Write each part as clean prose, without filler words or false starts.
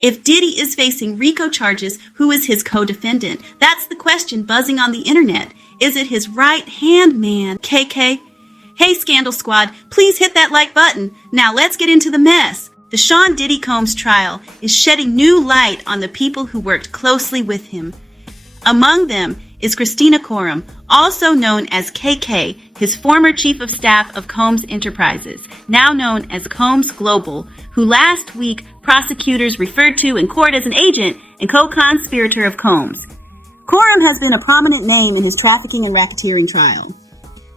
If Diddy is facing RICO charges, who is his co-defendant? That's the question buzzing on the internet. Is it his right-hand man, KK? Hey, Scandal Squad, please hit that like button. Now let's get into the mess. The Sean Diddy Combs trial is shedding new light on the people who worked closely with him. Among them is Kristina Khorram, also known as KK, his former chief of staff of Combs Enterprises, now known as Combs Global, who last week prosecutors referred to in court as an agent and co-conspirator of Combs. Khorram has been a prominent name in his trafficking and racketeering trial.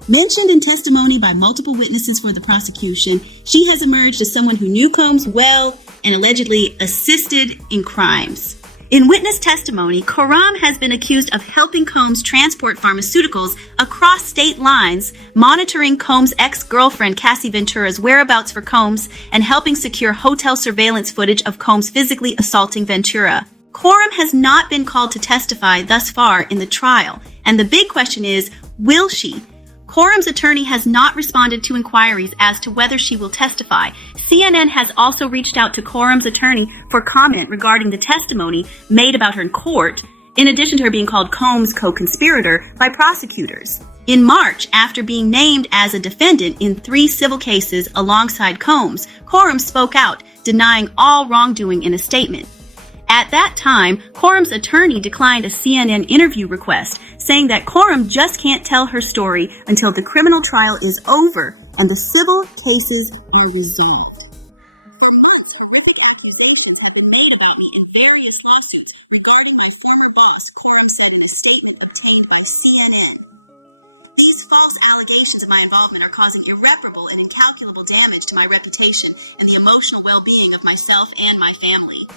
Mentioned in testimony by multiple witnesses for the prosecution, she has emerged as someone who knew Combs well and allegedly assisted in crimes. In witness testimony, Khorram has been accused of helping Combs transport pharmaceuticals across state lines, monitoring Combs' ex-girlfriend Cassie Ventura's whereabouts for Combs, and helping secure hotel surveillance footage of Combs physically assaulting Ventura. Khorram has not been called to testify thus far in the trial, and the big question is, will she? Khorram's attorney has not responded to inquiries as to whether she will testify. CNN has also reached out to Khorram's attorney for comment regarding the testimony made about her in court, in addition to her being called Combs' co-conspirator by prosecutors. In March, after being named as a defendant in 3 civil cases alongside Combs, Khorram spoke out, denying all wrongdoing in a statement. At that time, Khorram's attorney declined a CNN interview request, saying that Khorram just can't tell her story until the criminal trial is over and the civil cases are resolved. These false allegations of my involvement are causing irreparable and incalculable damage to my reputation and the emotional well-being of myself and my family.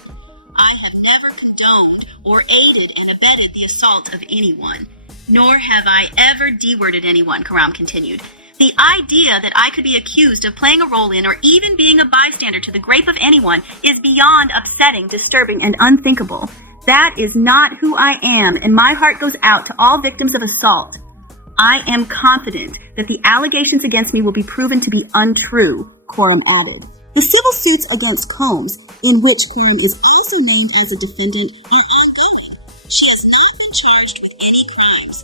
I have never condoned or aided and abetted the assault of anyone, nor have I ever D-worded anyone, Khorram continued. The idea that I could be accused of playing a role in or even being a bystander to the grief of anyone is beyond upsetting, disturbing, and unthinkable. That is not who I am, and my heart goes out to all victims of assault. I am confident that the allegations against me will be proven to be untrue, Khorram added. The civil suits against Combs, in which Khorram is also named as a defendant, are ongoing. She has not been charged with any crimes.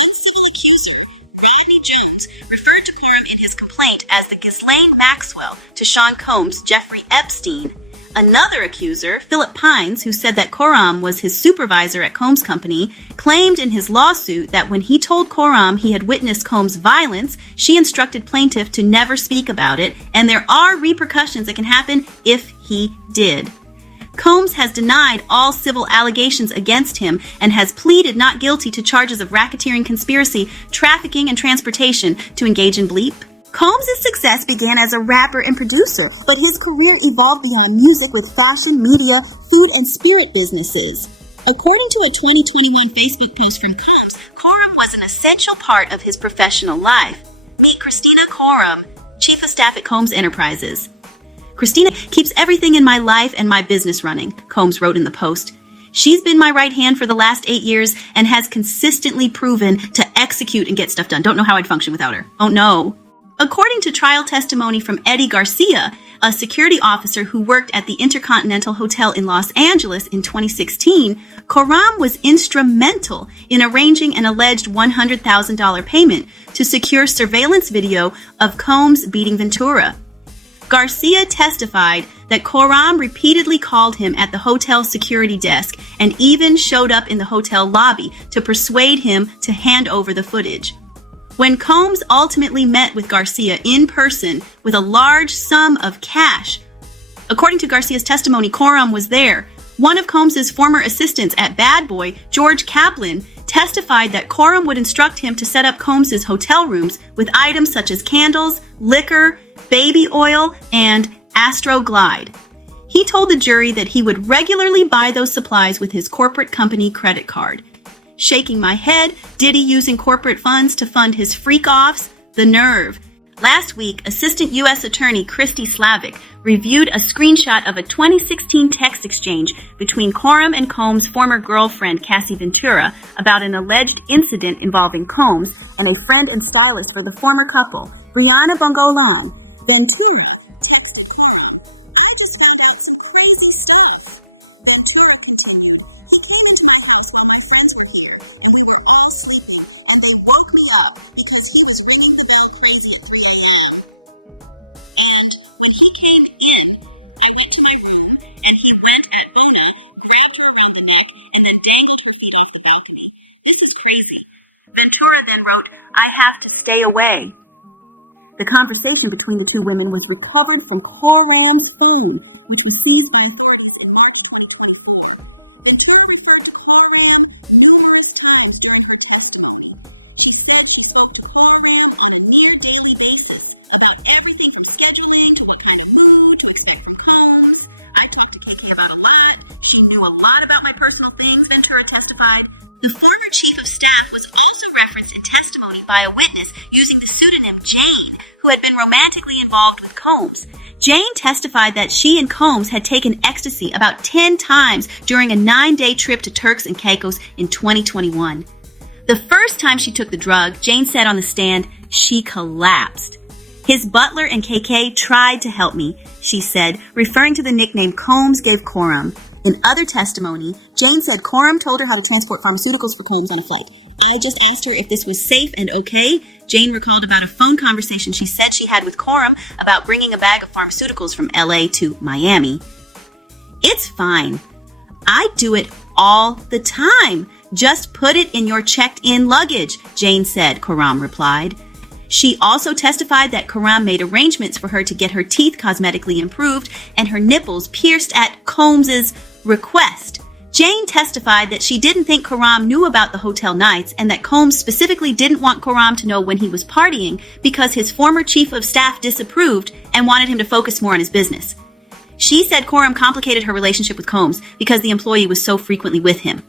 One civil accuser, Rodney Jones, referred to Khorram in his complaint as the Ghislaine Maxwell to Sean Combs' Jeffrey Epstein. Another accuser, Philip Pines, who said that Khorram was his supervisor at Combs Company, claimed in his lawsuit that when he told Khorram he had witnessed Combs' violence, she instructed plaintiff to never speak about it, and there are repercussions that can happen if he did. Combs has denied all civil allegations against him and has pleaded not guilty to charges of racketeering, conspiracy, trafficking, and transportation to engage in bleep. Combs' success began as a rapper and producer, but his career evolved beyond music with fashion, media, food, and spirit businesses. According to a 2021 Facebook post from Combs, Khorram was an essential part of his professional life. Meet Kristina Khorram, Chief of Staff at Combs Enterprises. Kristina keeps everything in my life and my business running, Combs wrote in the post. She's been my right hand for the last 8 years and has consistently proven to execute and get stuff done. Don't know how I'd function without her. Oh no. According to trial testimony from Eddie Garcia, a security officer who worked at the Intercontinental Hotel in Los Angeles in 2016, Khorram was instrumental in arranging an alleged $100,000 payment to secure surveillance video of Combs beating Ventura. Garcia testified that Khorram repeatedly called him at the hotel security desk and even showed up in the hotel lobby to persuade him to hand over the footage. When Combs ultimately met with Garcia in person with a large sum of cash, according to Garcia's testimony, Khorram was there. One of Combs' former assistants at Bad Boy, George Kaplan, testified that Khorram would instruct him to set up Combs' hotel rooms with items such as candles, liquor, baby oil, and Astro Glide. He told the jury that he would regularly buy those supplies with his corporate company credit card. Shaking my head, Diddy using corporate funds to fund his freak-offs? The nerve. Last week, Assistant U.S. Attorney Kristi Slavic reviewed a screenshot of a 2016 text exchange between Khorram and Combs' former girlfriend Cassie Ventura about an alleged incident involving Combs and a friend and stylist for the former couple, Brianna Bongolan. Ventura I have to stay away. The conversation between the two women was recovered from Khorram's phone, which was seized by by a witness using the pseudonym Jane, who had been romantically involved with Combs. Jane testified that she and Combs had taken ecstasy about 10 times during a 9-day trip to Turks and Caicos in 2021. The first time she took the drug, Jane said on the stand, she collapsed. His butler and KK tried to help me, she said, referring to the nickname Combs gave Khorram. In other testimony, Jane said Khorram told her how to transport pharmaceuticals for Combs on a flight. I just asked her if this was safe and okay. Jane recalled about a phone conversation she said she had with Khorram about bringing a bag of pharmaceuticals from LA to Miami. It's fine. I do it all the time. Just put it in your checked-in luggage, Jane said, Khorram replied. She also testified that Khorram made arrangements for her to get her teeth cosmetically improved and her nipples pierced at Combs's request. Jane testified that she didn't think Khorram knew about the hotel nights and that Combs specifically didn't want Khorram to know when he was partying because his former chief of staff disapproved and wanted him to focus more on his business. She said Khorram complicated her relationship with Combs because the employee was so frequently with him.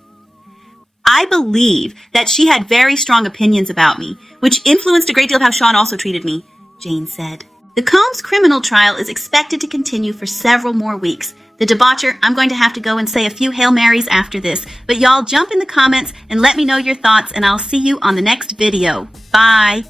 I believe that she had very strong opinions about me, which influenced a great deal of how Sean also treated me, Jane said. The Combs criminal trial is expected to continue for several more weeks. The debaucher, I'm going to have to go and say a few Hail Marys after this, but y'all jump in the comments and let me know your thoughts, and I'll see you on the next video. Bye.